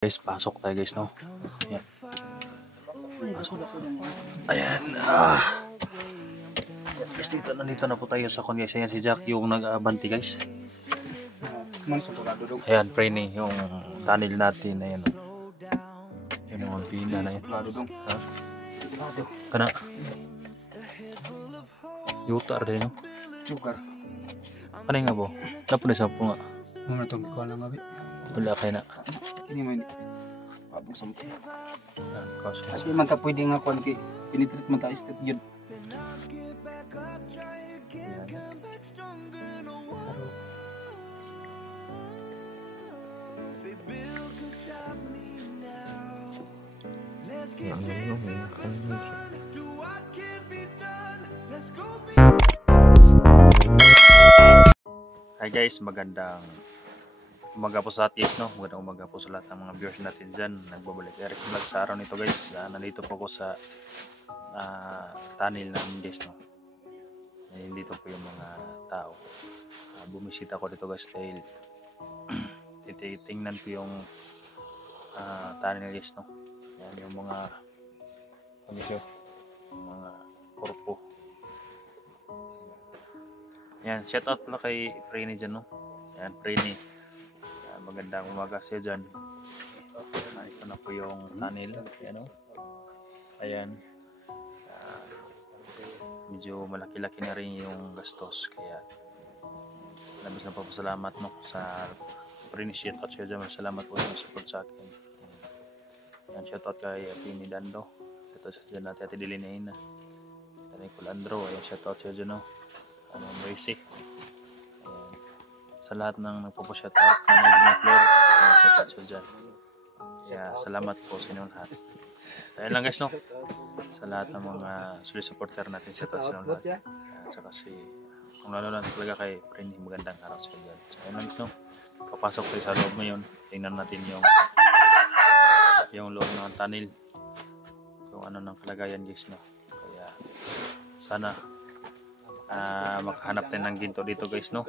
Guys, pasok tayo guys, no? Ayan. Pasok. Ayan. Guys, nandito na po tayo sa kon guys. Ayan si Jack yung nag-abanti guys. Ayan, training yung tunnel natin. Ayan. Ayan yung pina na yan. Ha? Kana? Yutar din, no? Sugar. Ano nga po? Napunin sa po nga. Muna itong ikaw lang gabi. Wala kayo na. Hindi mo hindi. Pabong sa mga. Ayan, kaso. Kasi man ta pwede nga kung pinitreat man ta estate yun. Hi guys, magandang umaga po sa atin, no? Magandang umaga po sa lahat ng mga viewers natin dyan. Nagbabalik Eric Vlog sa araw nito guys. Nandito po ako sa tunnel namin guys, no? Dito po yung mga tao. Bumisita ko dito guys dahil titingnan ko yung tunnel guys, no? Yan yung mga mga korpo. Yan, shout out pala kay Preni dyan, no? Yan, Preni. Magandang umaga siya dyan. Ito na po yung tunnel. Ayan, no? Ayan. Medyo malaki-laki na rin yung gastos. Kaya, labis na papasalamat, no? Sa Preni, shout out siya dyan. Salamat po yung support sa akin. Yan, shout out kay Preni Dando. Shout out siya dyan natin at dilinayin na. Yan, Kulandro. Ayan, shout out siya dyan, no? Racy. Sa lahat ng nagpo-shout out na nag-upload, shout out siya dyan. Kaya salamat po sa inyong lahat. Kaya lang guys, no? Sa lahat ng mga solid supporter natin, shout out sa inyong lahat. Sa kasi, kung lalo natin talaga kay Preni, magandang araw sa dyan. So ayun lang guys, no? Papasok tayo sa loob ngayon. Tingnan natin yung loob ng tunnel. Kung ano ng kalagayan guys, no? Kaya sana makahanap tayo ng ginto dito guys, no?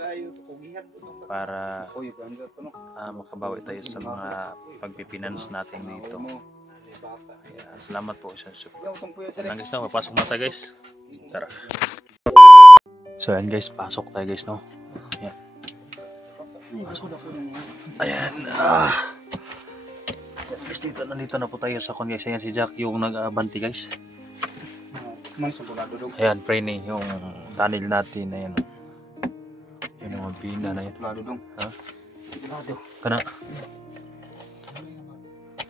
Para makabawi tayo sa mga pagpipinance natin dito. Kaya salamat po sa support. Yan guys, no? Papasok na tayo guys. Tara. So ayan guys, pasok tayo guys, no? Ayan. Pasok. Ayan. Guys, nandito na po tayo sa kon guys. Ayan si Jack yung nag-abanti guys. Ayan, Preni yung tunnel natin. Ayan. Ayan yung pina na yan. Ha? Kana?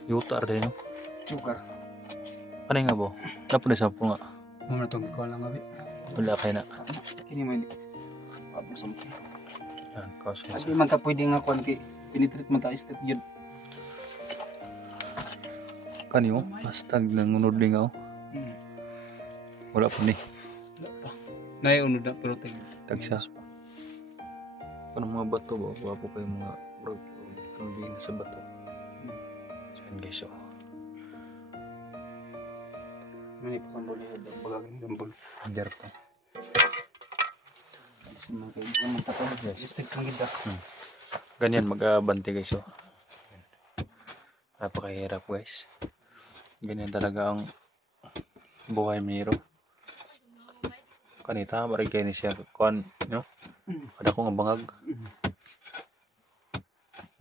Yutar din, no? Sugar. Ano nga po? Napunin sa po nga. Muna itong ikaw lang gabi. Wala kayo na. Hindi mo hindi. Pabong sa mga. Ayan, kaso. Kasi man ta pwede nga kung pinitreat man ta estate yun. Kanyo? Hashtag nangunod din ako. Wala pa ni. Wala pa. Naiunod na pero Tagsas pa. Ano mga bato ba? Wala po kayo mga kambina sa bato. So yun guys, oh. Mani pa kang boleh ada bagaging gambol. Hajar to. Kasi mga kaibigan ng tato. Estate lang kita. Ganyan mag-abanti guys, oh. Napakahirap guys. Ganyan talaga ang buhay miro. Kanita marig kayo ni siya kon, no? Kada ko nga bangag.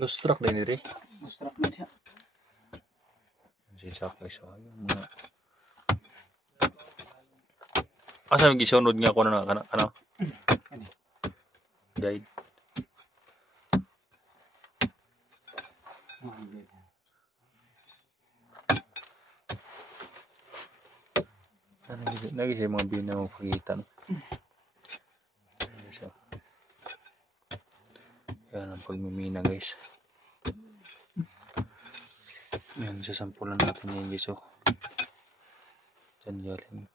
Lustrak din rin. Lustrak na siya. Sisak guys, oh. Yung mga asa yung gisunod nga ko na ano? Guide. Lagi siya mga bina mo pakita, no? Yan ang pagmimina guys. Yan, sasampulan natin yung guys, oh. Diyan galing.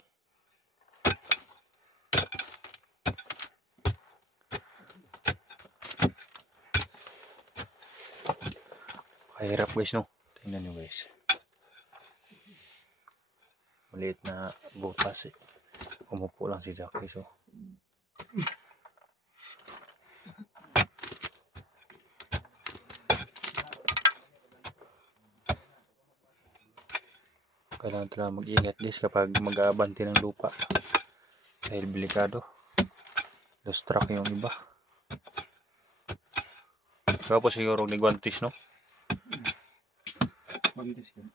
Kahirap guys, no? Tingnan nyo guys. Maliit na butas, eh. Umupo lang si Jack guys, oh. Kailangan talaga mag-ingat guys kapag mag-aabanti ng lupa. Dahil delikado. Lost track yung iba. Kaya po siguro ni Guantis, no? Bantis yun.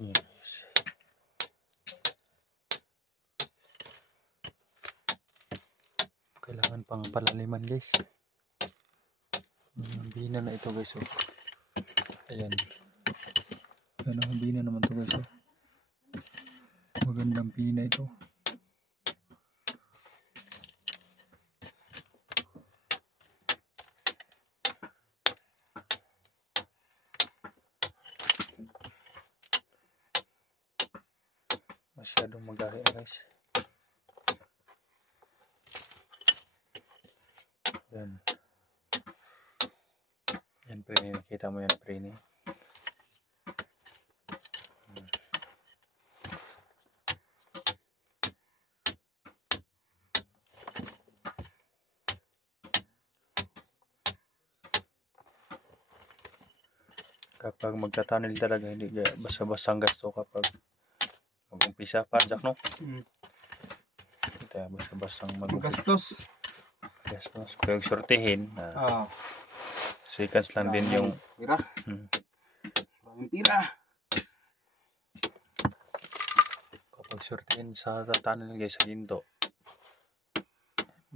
Yes. Kailangan pang palaliman guys. Bina na ito guys. Oh. Ayan. Ayan, bina naman ito guys. Oh. Magandang bina ito. Masyadong magahi na guys. Yan. Yan pre, nakita mo yan pre. Kapag magtatanil talaga, hindi basta-bastang gasto kapag mag-umpisa pa, Jack, no? Ito, basta-bastang Magastos. gastos. Kaya sortihin, seconds lang din yung Tira. Maraming tira. kapag sortihin sa tatanil guys sa ginto,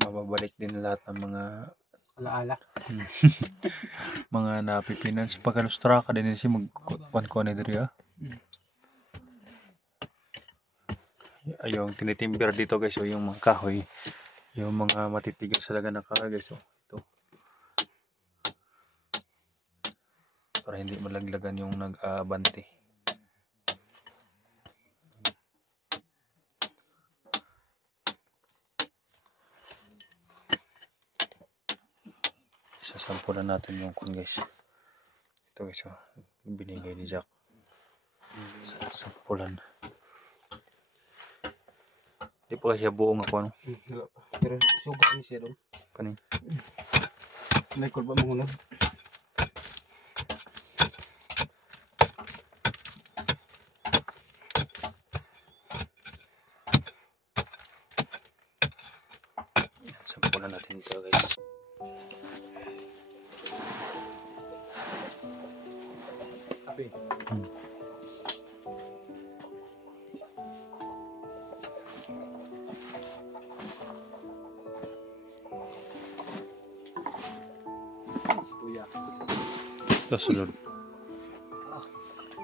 mababalik din lahat ng mga Alaala. mga napipinance pagkalustra ka din si mag-1 na diri yung tinitimber dito guys o yung mga kahoy, yung mga matitigas talaga na kahoy guys. So ito para hindi malaglagan yung nag-abante. Sasampulan natin yung kun guys. Ito guys, binigay ni Jack. Sasampulan. Di pa siya buong ako, ano? Wala pa. Pero sugat ni siya doon. Kanin. May kulba mo na. Sampulan natin ito guys. Tapi. Ito sulod.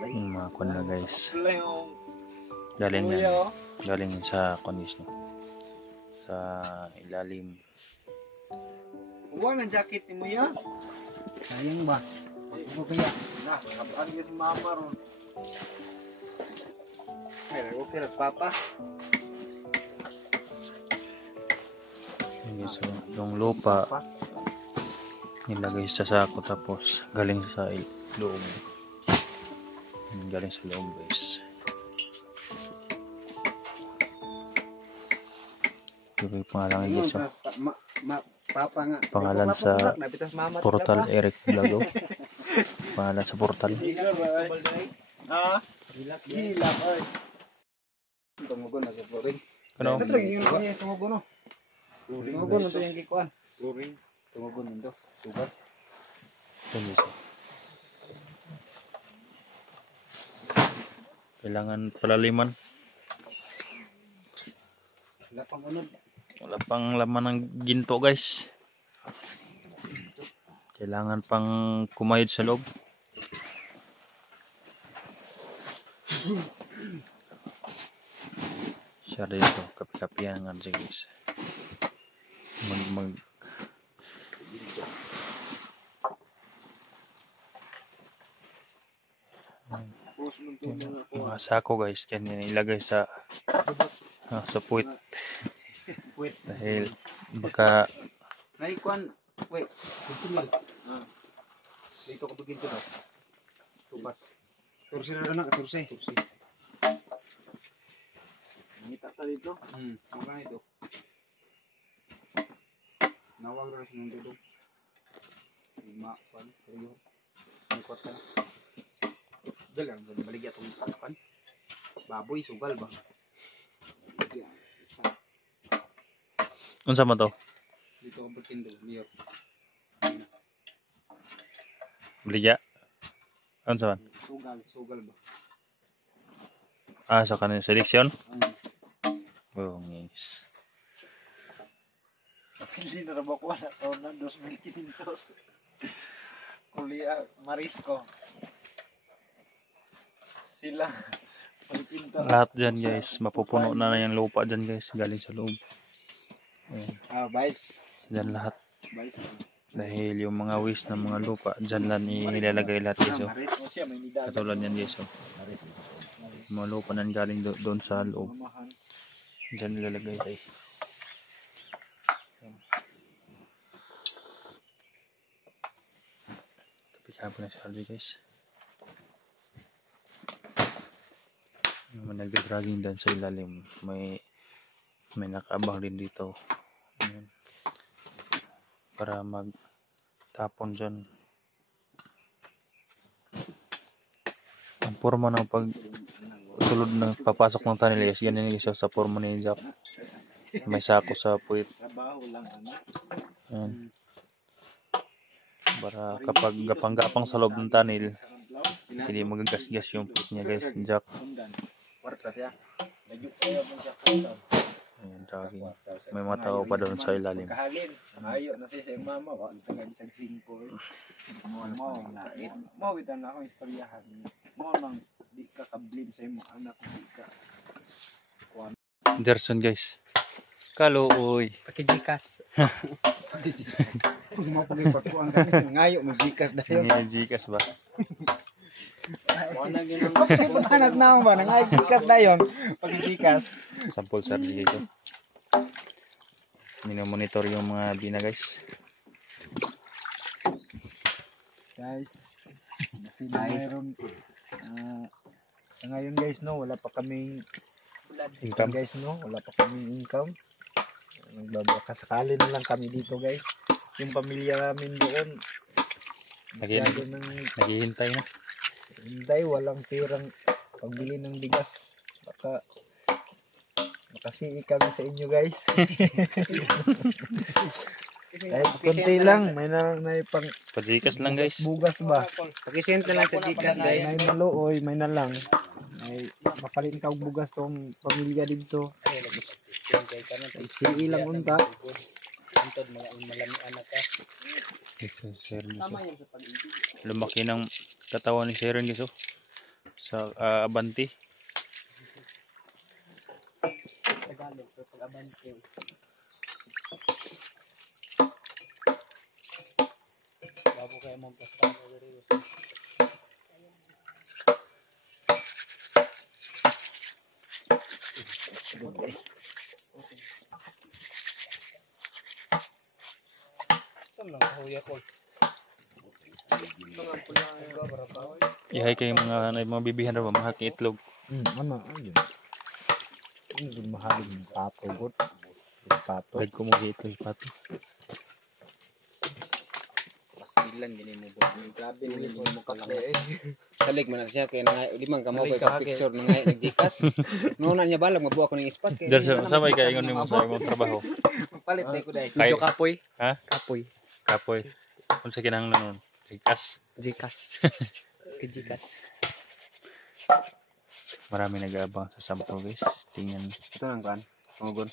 Yung mga kun na guys. Galing yan sa kunis, no? Sa ilalim. Huwag ng jacket ni mo yan. Sayang ba? Ano kaya? Nah, kapaan ka si mama ron. Ay, okay na papa. Yung, so, yung lupa nilagay sa sako tapos galing sa loob. Galing sa loob guys. Ito yung pangalan guys. So. Papa nga. Pangalan sa Portal Eric Vlog. Pangalan sa portal. Ah, hilap ay. Tumugon na sa flooring. Ano? Ito yung tumugon no. Tumugon ito yung kikuan. Flooring. Tumugon ito. Sugat. Kailangan palaliman. Wala pang unod. Wala pang laman ng ginto guys. Kailangan pang kumayod sa loob. Siya dito, kapi-kapihan nga siya guys. Mga sako guys, yan ilagay sa puwit. Dahil baka Naikuan. Wait. Kusimil. Dito ko bigin ko daw. Tubas. Tursi na na, tursi. Ngita ta dito. Mga ito. Nawag rin ng dudong. Lima, pan, tuyo. Ikot ka na. Dalang, baligya itong pan. Baboy, sugal ba? Baligya, isa. Unsa man to? Dito ang pagkindo, liyok. Baligya. Unsa man? Sugal ba? Ah, sa kanang seleksyon. Oh, yes. Hindi na rabak ko na taon na 2,500. Kuliah Marisco. Sila pagpinta. Lahat dyan guys, mapupuno na yung lupa dyan guys, galing sa loob. Ayan. Vice. Dyan lahat. Vice. Dahil yung mga waste ng mga lupa, dyan lang ilalagay lahat guys. Oh. Siya may nidad. Katulad yan guys. Oh. Mga lupa nan galing doon sa loob. Dyan ilalagay guys. Tapos na siya guys. May nagdragging dyan sa ilalim. May nakaabang din dito. Ayan. Para magtapon dyan. Ang forma ng sulod na papasok ng tunnel guys. Yan guys sa forma ni Jack. May sako sa puwit. Ayan. Para kapag gapang-gapang sa loob ng tunnel, hindi magagasgas yung puwit niya guys. Jack. Ayan, dragging. May mga tao pa doon sa ilalim. Ayo na siya sa mama, wala taga isang singko. Mo na mo bitan na ako istoryahan. Mo nang di ka kablim sa imong anak di ka. Derson guys. Kaluoy. Pakijikas. Mo pagkuan kami ngayo magikas dayon. Ngayon Gcash ba? Wala gyud anak na ba nang gikas dayon pagikas. Sample surgery dito. Minomonitor yung mga bina guys. Guys, kasi mayroon sa ngayon guys no, wala pa kaming Income. guys no, wala pa kaming income. Nagbabaka sakali na lang kami dito guys. Yung pamilya namin doon Naghihintay na. hindi walang perang pagbili ng bigas. Baka makasii kami sa inyo guys. Kahit konti lang, may pang Pa-Gcash lang guys. bugas ba? Pakisend na lang sa Gcash guys. May maluoy, may na lang. May mapalit ka og bugas tong pamilya dito. Sii lang unta. Lumaki ng katawan ni Sharon guys oh. Sa Abanti. Bago kayo mong pastano diri. Ihay kayo mga bibihan ra ba mga itlog. Ano, ayun. Hindi mahalin yung pato god. Pato. Pwede ko mo itlog pato. Pastilan gini mo bo. Grabe ni mo kakalain. Salig man siya kay nga limang kamo kay picture nang ngay nagdikas. Nuna niya balag mabuo ako ng ispat kay. Derson, sabay kayo ingon nimo sa imong trabaho. Palit day ko dai. Medyo kapoy. Ha? Kapoy. Kapoy. Unsa kinahanglan nun? Gcash. Gcash. Gcash. Marami nag-aabang sa sample guys. Tingnan. Ito nang kan. Ngogon.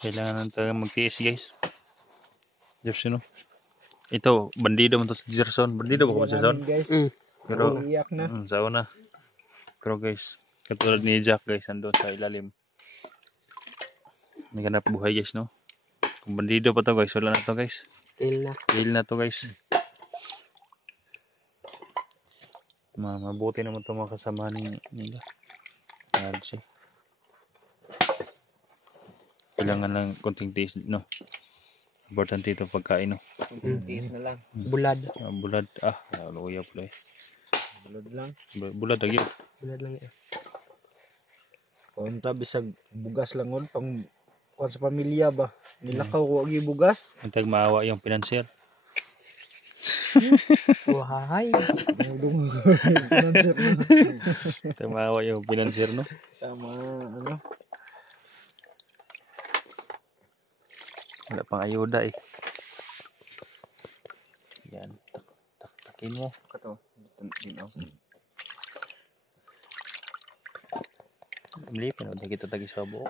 Kailangan natin magtiis guys. Jefferson no? Ito, bandido man to si Jefferson. Bandido ba ko si Jefferson? Guys, Pero, iyak na. sa una. Pero guys, katulad ni Jack guys, andun sa ilalim. Naganap buhay guys no. Kung bandido pa to guys, wala na to guys. Kill na to guys. Mabuti naman to mga kasama nila. RC. Kailangan lang konting taste no. Importante ito pagkain, no? Tiis na lang. Bulad. Bulad. Luya pala eh. Bulod lang. Bulad lagi. Bulad lang yan. Kunta bisag bugas lang on pang kuan sa pamilya ba. Nilakaw ko agi bugas. Antag maawa yung financier. Wahay. Antag maawa yung financier, no? Sama ano. Wala pang ayuda eh. Yan. Taktakin mo. Kato. Dito. Malipin. Huwag kita tagi sa buo.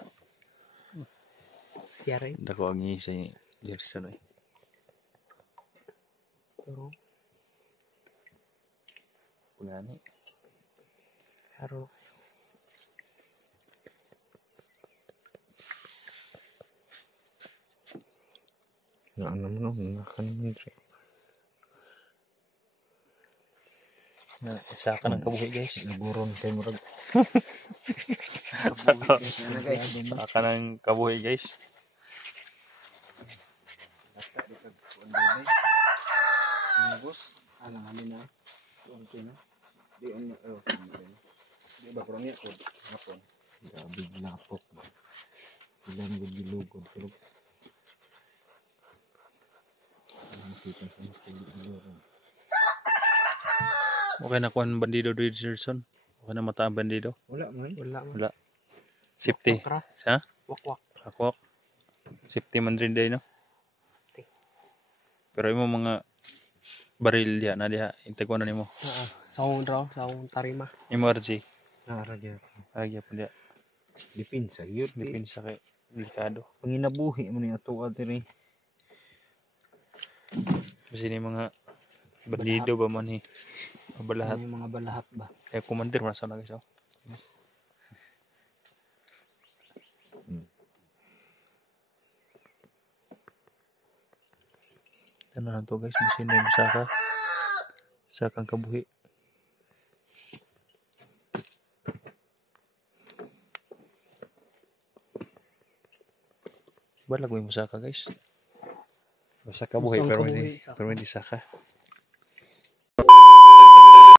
Yari. Dako ang isa ni Jerson eh. Turo. Pulani. Haro. Na ano no, nakanin dre. Saka ng kabuhi guys. Naburon kay murag. Yan na guys. Saka ng kabuhi guys. Basta dito kuan dai. Mugos. Ano namin na. Kunti na. Di on di ba kurang ko hapon. Grabe lapok. Ilan gud gilugod tulog. Ang kita sa mga Okay na kuhan bandido dito Jerson. Okay na mata ang bandido. wala man. Wala. Wala. Safety. Wakra. Ha? Wakwak. Ako. Safety man rin day no. Pero imo mga baril diha na diha. Intay ko na nimo. Sa akong draw. Sa akong tarima. Imo RG. Naragya. Lagi pa diha. Dipinsa yun. Dipinsa kay delikado. Panginabuhi mo ni ato diri. Kasi ni mga bandido ba man eh. Balahat. Ano yung mga balahat ba? Kaya commander man sa na guys. Ano na to guys, masino yung sakang kabuhi. Balag mo yung musaka guys. Basta kabuhi Musang pero kabuhi, hindi saka. pero hindi saka.